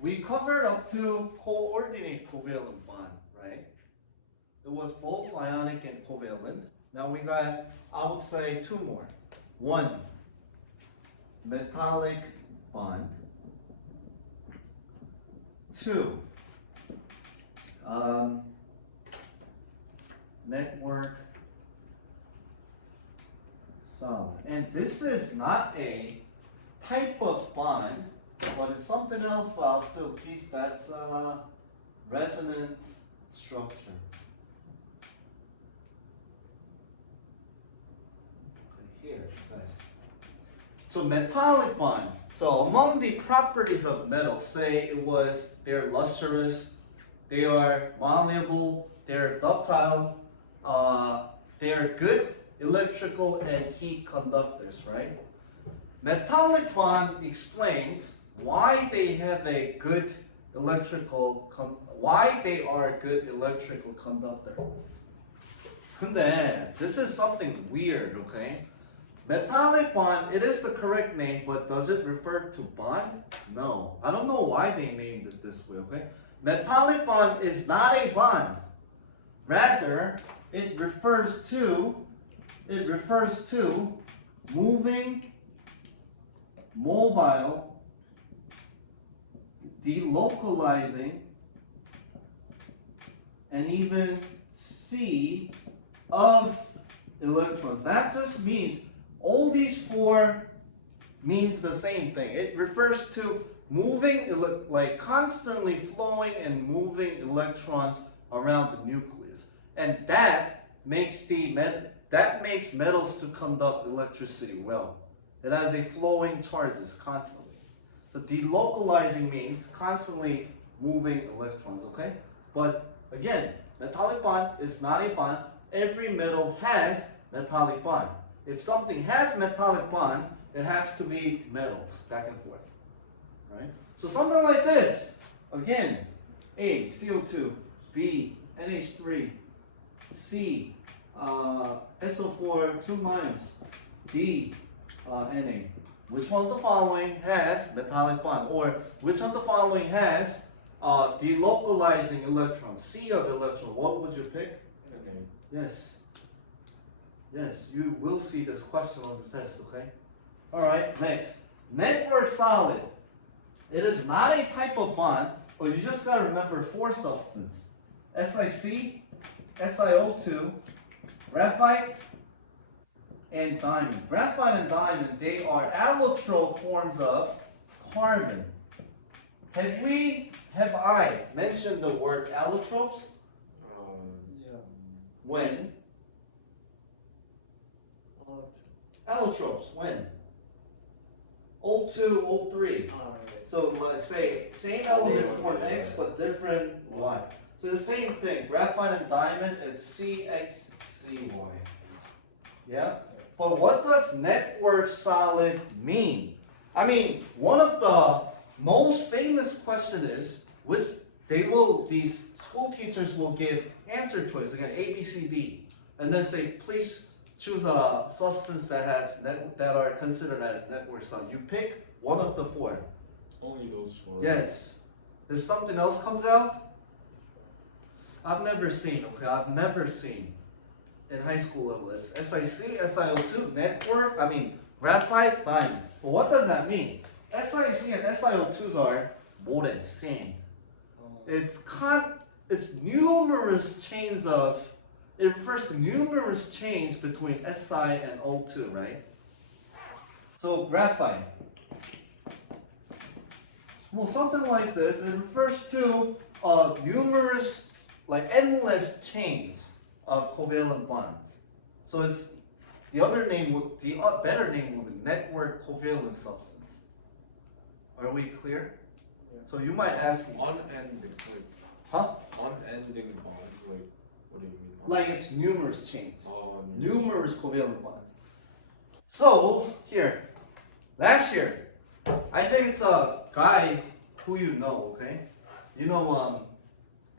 we covered up to coordinate covalent bond, right? It was both ionic and covalent. Now we got, I would say, two more. One, metallic bond. Two, network solid. And this is not a type of bond, but it's something else, but I'll still teach that's resonance structure. Here, guys. So metallic bond. So among the properties of metals, say it was they're lustrous, they are malleable, they're ductile, they're good electrical and heat conductors, right? Metallic bond explains why they have a good why they are a good electrical conductor. 근데 this is something weird, okay? Metallic bond, it is the correct name, but does it refer to bond? No. I don't know why they named it this way, okay? Metallic bond is not a bond. Rather, it refers to moving, mobile, delocalizing, and even sea of electrons. That just means all these four means the same thing. It refers to moving, like constantly flowing and moving electrons around the nucleus. And that makes metals to conduct electricity well. It has a flowing charges constantly. So delocalizing means constantly moving electrons, okay? But again, metallic bond is not a bond. Every metal has metallic bond. If something has metallic bond, it has to be metals, back and forth, right? So something like this, again, A, CO2, B, NH3, C, SO4, 2 minus, D, Na. Which one of the following has metallic bond? Or which of the following has delocalizing electrons, sea of electrons? What would you pick? Okay. Yes. Yes, you will see this question on the test, okay? Alright, next. Network solid. It is not a type of bond, but you just gotta remember four substances. SiC, SiO2, graphite, and diamond. Graphite and diamond, they are allotrope forms of carbon. Have I mentioned the word allotropes? Yeah. When? Allotropes, when? O2, O3. Right. So let's say same element form X but different Y. So the same thing, graphite and diamond is CXCY. Yeah? But what does network solid mean? I mean, one of the most famous question is, which these school teachers will give answer choice, again, A, B, C, D, and then say, please choose a substance that are considered as network solid. You pick one of the four. Only those four. Yes. If something else comes out, I've never seen in high school level. It's SiC, SiO2, network, graphite, diamond. But what does that mean? SiC and SiO2s are mo래, sand. It's numerous chains of, it refers to numerous chains between Si and O2, right? So graphite. Well, something like this, it refers to numerous, like endless chains of covalent bonds. So it's, the better name would be network covalent substance. Are we clear? Yeah. So you might ask me, Unending, huh? Unending bonds, like, what do you mean? Like it's numerous chains. Oh, Numerous covalent bonds. So, here, last year, I think it's a guy who you know, okay? You know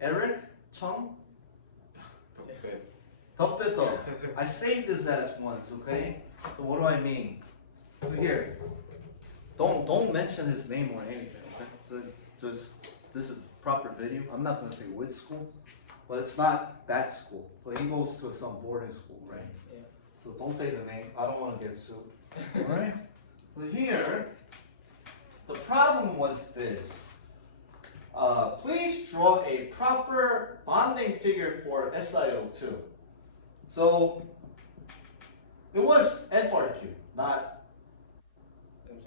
Eric Chung? Okay. 덕배떡. I saved this as once, okay? So what do I mean? So here, don't mention his name or anything, okay? So Just this is proper video. I'm not gonna say which school, but it's not that school. But he goes to some boarding school, right? Yeah. So don't say the name. I don't want to get sued. All right. So here, the problem was this. Please draw a proper bonding figure for SiO2. So it was FRQ, not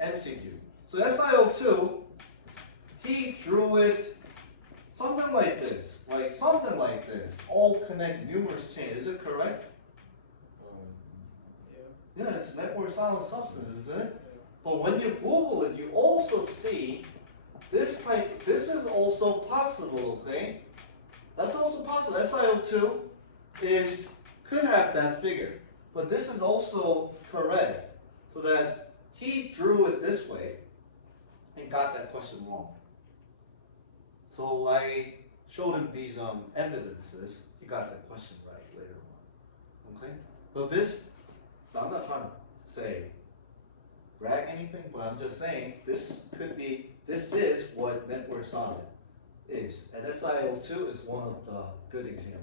MCQ. So SiO2, he drew it something like this, all connect numerous chains. Is it correct? Yeah. Yeah, it's network solid substance, isn't it? But when you Google it, you also see this type. This is also possible, okay? That's also possible. SiO2 could have that figure, but this is also correct. So that he drew it this way and got that question wrong. So I showed him these evidences. He got that question right later on. Okay? So this, I'm not trying to say brag anything, but I'm just saying this is what network solid is. And SiO2 is one of the good examples.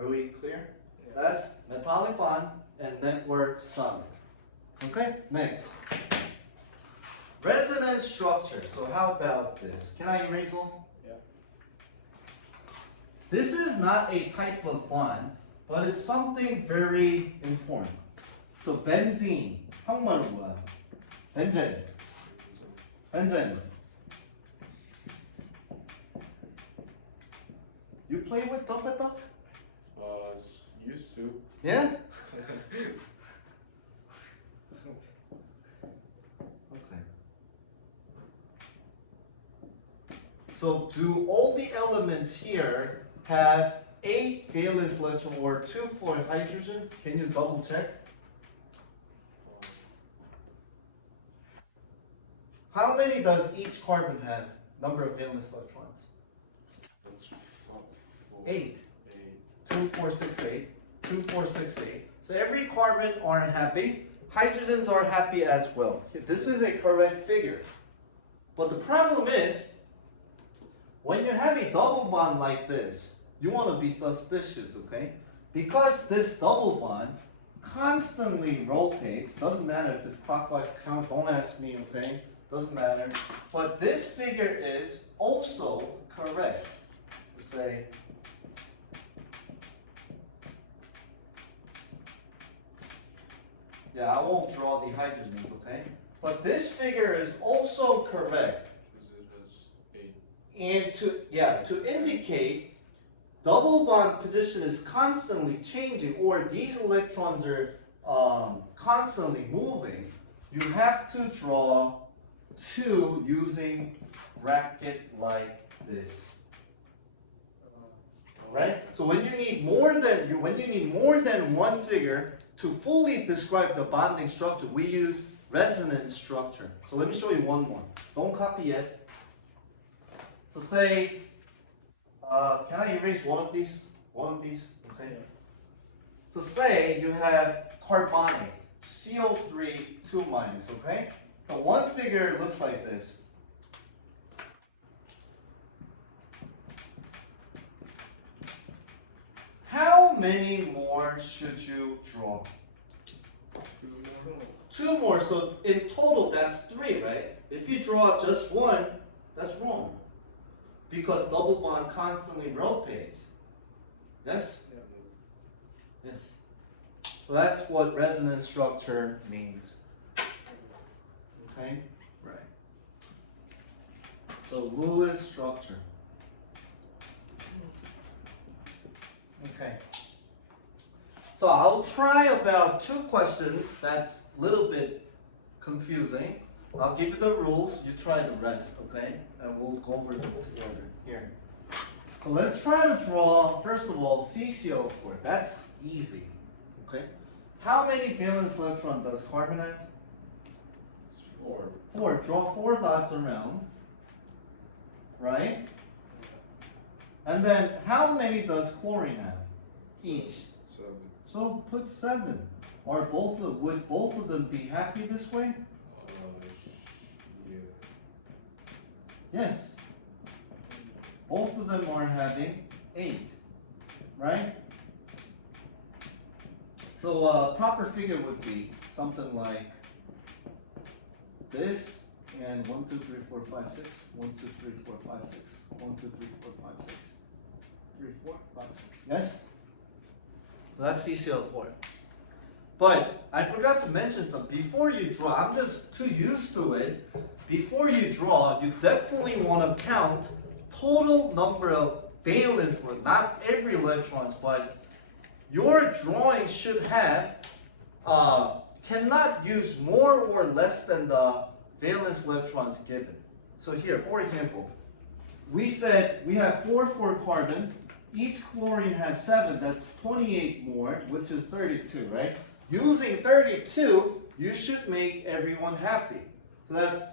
Are we clear? Yeah. That's metallic bond and network solid. Okay, next. Resonance structure. So how about this? Can I erase all? Yeah. This is not a type of bond, but it's something very important. So benzene. 한국말로 뭐야? 벤젠. Benzene. You play with duck? Used to. Yeah? Okay. So do all the elements here have 8 valence electron or 2 for hydrogen? Can you double check? How many does each carbon have? Number of valence electrons? That's 8. 8. 2, 4, 6, 8. 2, 4, 6, 8. So every carbon are happy. Hydrogens are happy as well. This is a correct figure. But the problem is, when you have a double bond like this, you want to be suspicious, okay? Because this double bond constantly rotates, doesn't matter if it's clockwise count, don't ask me, okay? Doesn't matter. But this figure is also correct. Say, yeah, I won't draw the hydrogens, okay? But this figure is also correct. Because it has 8. And to indicate double bond position is constantly changing, or these electrons are constantly moving, you have to draw 2 using bracket like this. Right? So when you need more than one figure to fully describe the bonding structure, we use resonance structure. So let me show you one more. Don't copy it. So say, can I erase one of these? One of these, okay? So say you have carbonic, CO3, 2 minus, okay? The one figure looks like this. How many more should you draw? 2 more, so in total that's 3, right? If you draw just 1, that's wrong. Because double bond constantly rotates. Yes? Yes. So that's what resonance structure means. Okay? Right. So Lewis structure. Okay. So I'll try about 2 questions that's a little bit confusing. I'll give you the rules, you try the rest, okay? And we'll go over them together here. So let's try to draw, first of all, CCO4. That's easy, okay? How many valence electron does carbon have? 4. 4. Draw 4 dots around, right? And then how many does chlorine have? Each. 7. So put 7. Would both of them be happy this way? Yeah. Yes. both of them are having 8, right? So a proper figure would be something like this, and 1, 2, 3, 4, 5, 6, 1, 2, 3, 4, 5, 6, 1, 2, 3, 4, 5, 6, 3, 4, 5, 6. Yes? That's CCL4. But I forgot to mention something. Before you draw, I'm just too used to it. Before you draw, you definitely want to count total number of valence electrons, not every electrons, but your drawing should have, cannot use more or less than the valence electrons given. So here, for example, we said we have 4 carbon. Each chlorine has 7, that's 28 more, which is 32, right? Using 32, you should make everyone happy. So that's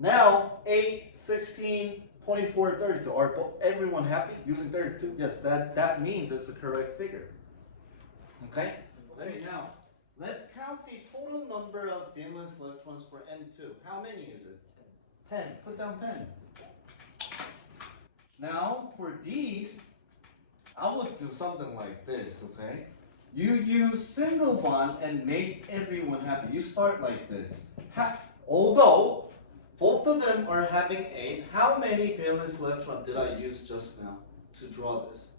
now 8, 16, 24, 32. Are everyone happy using 32? Yes, that means it's the correct figure. Okay? Okay, now, let's count the total number of valence electrons for N2. How many is it? 10. Put down 10. Now, for these, I would do something like this, okay? You use single bond and make everyone happy. You start like this. Although, both of them are having 8, how many valence electrons did I use just now to draw this?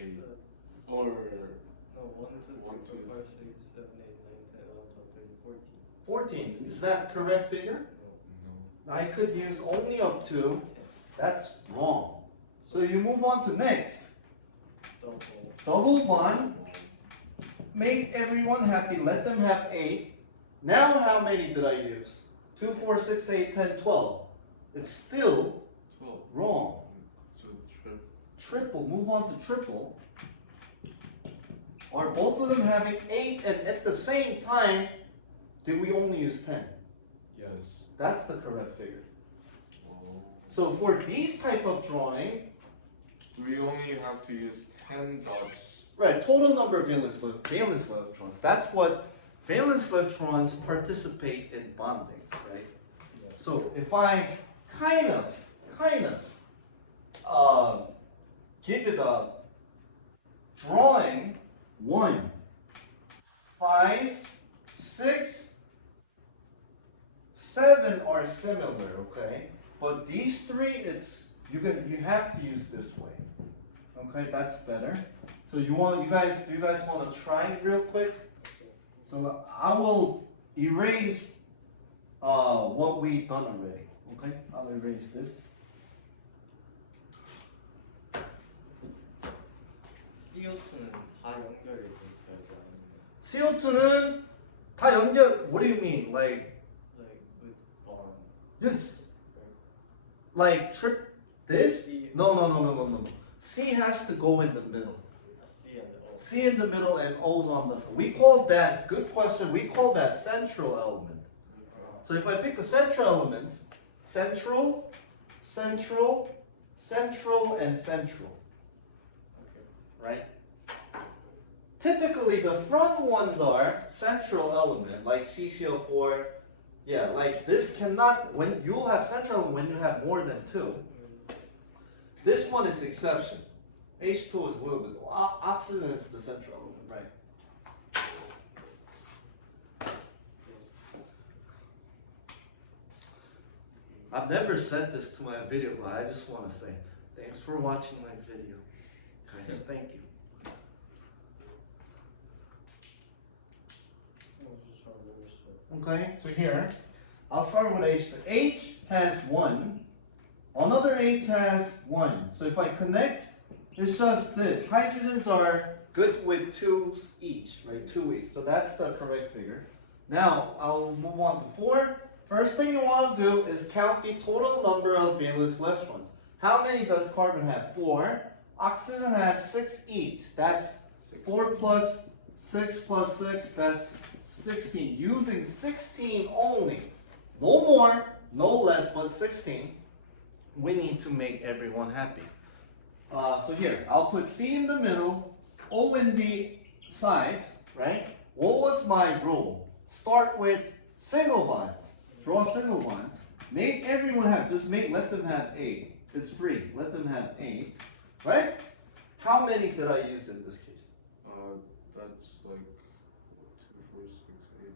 8. Or No, 1, 2, 3, 4, 5, 6, 7, 8, 9, 10, 11, 12, 13, 14. 14. Is that correct figure? no. I could use only up to. That's wrong. So you move on to next. Double bond. Make everyone happy. Let them have 8. Now how many did I use? 2, 4, 6, 8, 10, 12. It's still 12. wrong. So Triple. Move on to triple. Are both of them having 8 and at the same time, did we only use 10? yes. That's the correct figure. Oh. So for these type of drawing, We only have to use 10 dots. right, total number of valence electrons. That's what valence electrons participate in bondings, right? So if I kind of give it a drawing, 1, 5, 6, 7 are similar, okay? But these 3, you have to use this way. Okay, that's better. So do you guys want to try it real quick? So I will erase what we've done already. Okay, I'll erase this. CO2는 다 연결이 돼 있어요. CO2는 다 연결. What do you mean? Like with bond. this? Like this? No. C has to go in the middle. C and O. C in the middle and O's on the side. We call that, good question, we call that central element. So if I pick the central elements, central, central, central, and central. Right? Typically the front ones are central element, like CCl4. Yeah, like this cannot, when you'll have central element when you have more than 2. This one is the exception. H2 is a little bit, oxygen is the central element, right? I've never said this to my video, but I just want to say, thanks for watching my video. Guys, thank you. Okay, so here, I'll start with H2. H has 1. Another H has 1. So if I connect, it's just this. Hydrogens are good with 2 each, right? 2 each. So that's the correct figure. Now, I'll move on to 4. First thing you want to do is count the total number of valence electrons. How many does carbon have? 4. Oxygen has 6 each. That's 4 plus 6 plus 6, that's 16. Using 16 only. No more, no less, but 16. We need to make everyone happy. So here, I'll put C in the middle, O in the sides, right? What was my rule? Start with single bonds. Draw single bonds. Make everyone have, let them have 8. It's free. Let them have 8. Right? How many did I use in this case? That's like 2, 4, 6, 8,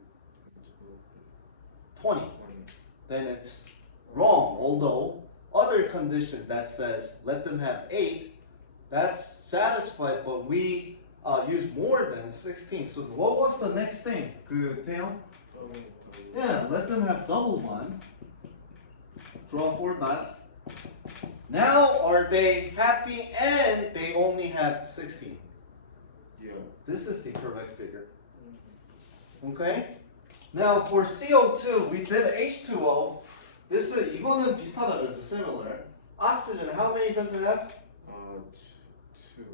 12, 20. Then it's wrong. Although other condition that says let them have 8, that's satisfied, but we use more than 16. So what was the next thing? Good, Theo? Yeah, let them have double bonds. Draw 4 dots. Now are they happy and they only have 16? Yeah. This is the correct figure. Okay? Now for CO2, we did H2O. This is 이거는 비슷하다 그래서 similar. Oxygen, how many does it have? 2.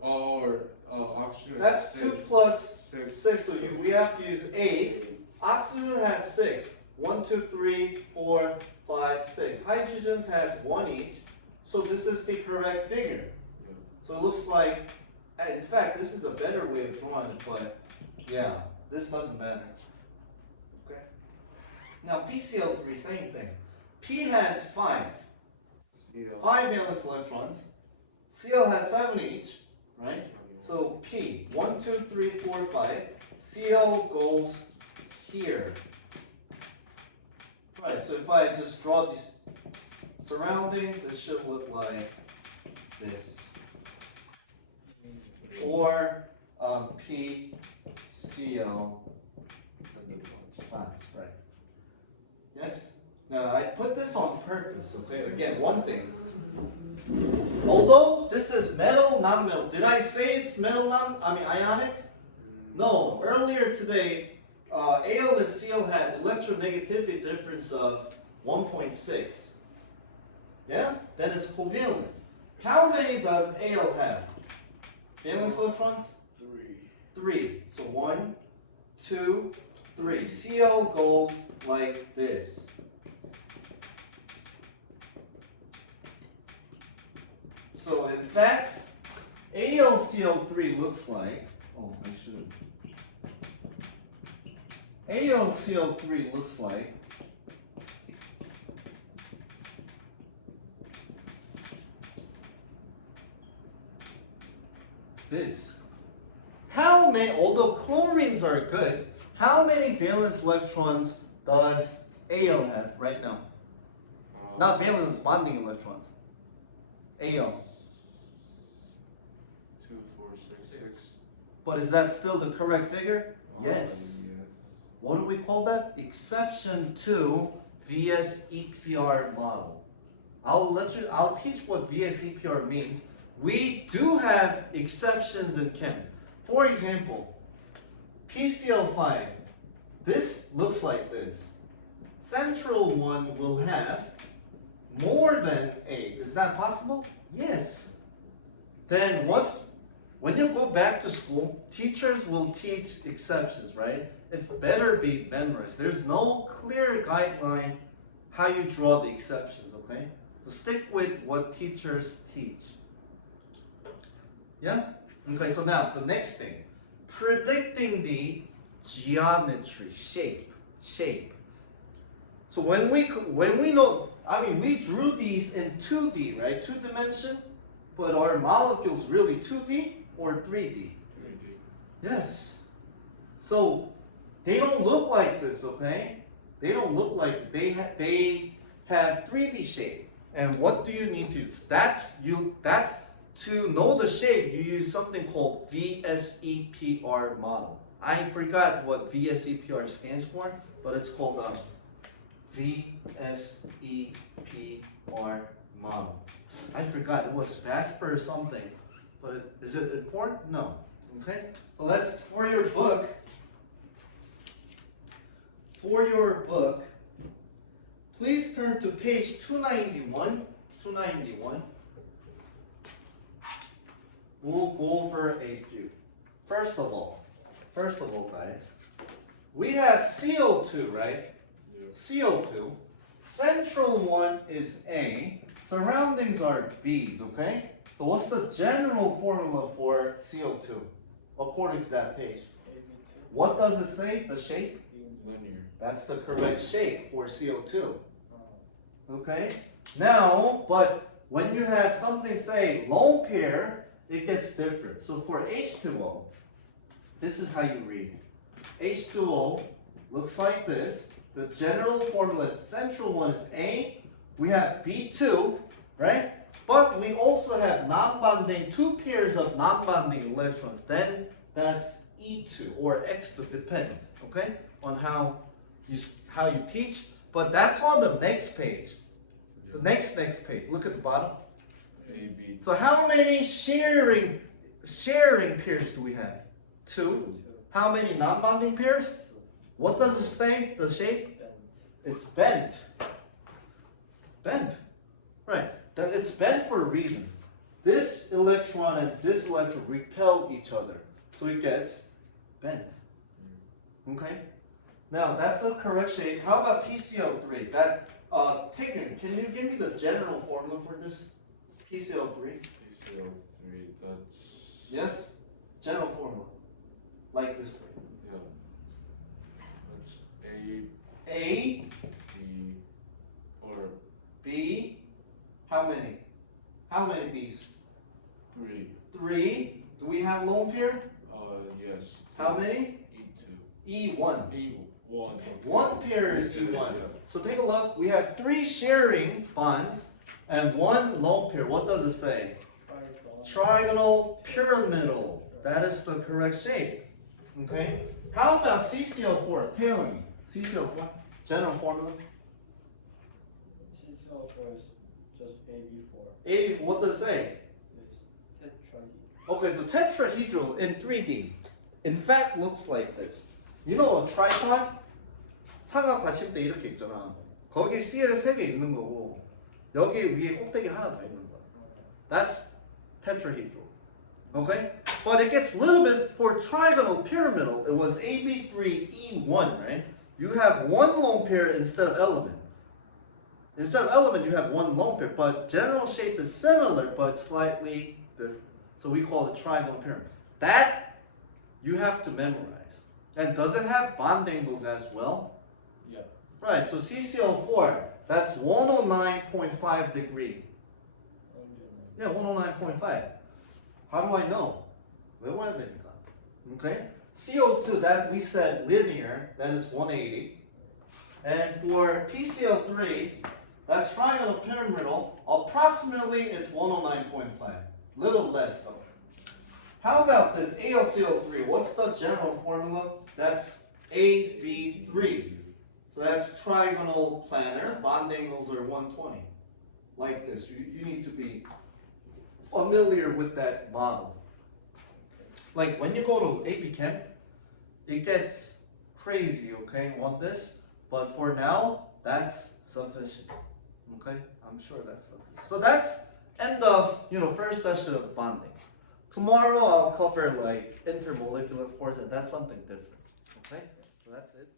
Or oxygen. That's 6, 2 plus 6. 6, so we have to use 8. Oxygen has 6. 1, 2, 3, 4, 5, 6. Hydrogen has 1 each. So this is the correct figure. Yeah. So it looks like, in fact, this is a better way of drawing it, but yeah, this doesn't matter. Okay. Now PCl3, same thing. P has 5. Yeah. 5 valence electrons. Cl has 7 each, right? So P, 1, 2, 3, 4, 5. Cl goes here. Right, so if I just draw these surroundings, it should look like this. Or P, Cl, bonds, right? Yes? Now I put this on purpose, okay? Again, one thing. Although this is metal, non-metal. Did I say it's metal, ionic? No. Earlier today, Al and Cl had electronegativity difference of 1.6. Yeah? Then it's covalent. How many does Al have? Valence electrons? 3. So 1, 2, 3. Cl goes like this. So in fact, AlCl3 looks like, I should. AlCl3 looks like this. How many, although chlorines are good, how many valence electrons does Al have right now? Not valence, bonding electrons. Al. 2, 4, 6, 6. But is that still the correct figure? Yes. What do we call that? Exception to VSEPR model. I'll teach what VSEPR means. We do have exceptions in chem. For example, PCl5. This looks like this. Central one will have more than 8. Is that possible? Yes. Then when you go back to school, teachers will teach exceptions, right? It's better be memorized. There's no clear guideline how you draw the exceptions, okay? So stick with what teachers teach. Yeah? Okay, so now the next thing. Predicting the geometry, shape. So when we know, we drew these in 2D, right? 2 dimension, but are molecules really 2D or 3D? 3D. Yes. So they don't look like this, okay? They don't look like they have 3D shape. And what do you need to use? That's to know the shape, you use something called VSEPR model. I forgot what VSEPR stands for, but it's called VSEPR model. I forgot, it was Vasper or something, but is it important? No. Okay, so that's for your book. Please turn to page 291. 291. We'll go over a few. First of all, guys, we have CO2, right? Yeah. CO2. Central one is A. Surroundings are B's, okay? So what's the general formula for CO2 according to that page? What does it say? The shape? Linear. That's the correct shape for CO2. Okay? Now, but when you have something, say, lone pair, it gets different. So for H2O, this is how you read. H2O looks like this. The general formula is central one is A. We have B2, right? But we also have non-bonding, 2 pairs of non-bonding electrons. Then that's E2 or X2, depends, okay, on how you teach. But that's on the next page. The next page. Look at the bottom. AB. So how many sharing pairs do we have? 2. How many non-bonding pairs? What does it say? The shape? It's bent. Bent. Right. That it's bent for a reason. This electron and this electron repel each other. So it gets bent. Okay? Now that's the correct shape. How about PCl3? That Taken, can you give me the general formula for this? PCl3? PCl3, that's... Yes? General formula. Like this way. Yeah. That's A, A, B, or B, how many? How many B's? 3. 3. Do we have lone pair? Yes. How many? E2. E1. E1. One pair is E1. So take a look. We have 3 sharing bonds and 1 lone pair. What does it say? Trigonal pyramidal. That is the correct shape. Okay. How about CCl4? Tell me. CCl4. General formula. CCl4 is just AB4. A. What does it say? It's tetrahedral. Okay, so tetrahedral in 3D. In fact, looks like this. You know a tripod? 삼각 받침대 이렇게 있잖아. 거기 Cl 3개 있는 거고 여기 위에 꼭대기 하나 더 있는 거야. That's tetrahedral. Okay? But it gets a little bit for trigonal pyramidal. It was AB3E1, right? You have 1 lone pair instead of element. Instead of element, you have 1 lone pair, but general shape is similar but slightly different. So we call it trigonal pyramid. That you have to memorize. And does it have bond angles as well? Yeah. Right, so CCl4, that's 109.5 degree. Yeah, 109.5. How do I know? 외워야 되니까. Okay? CO2, that we said linear, that is 180. And for PCl3, that's trigonal pyramidal, approximately it's 109.5. Little less though. How about this AlCl3? What's the general formula? That's AB3. So that's trigonal planar. Bond angles are 120. Like this. You need to be familiar with that model. Like when you go to AP Chem, it gets crazy, okay? Want this? But for now, that's sufficient. Okay? I'm sure that's sufficient. So that's end of, first session of bonding. Tomorrow I'll cover like intermolecular force, and that's something different. Okay? So that's it.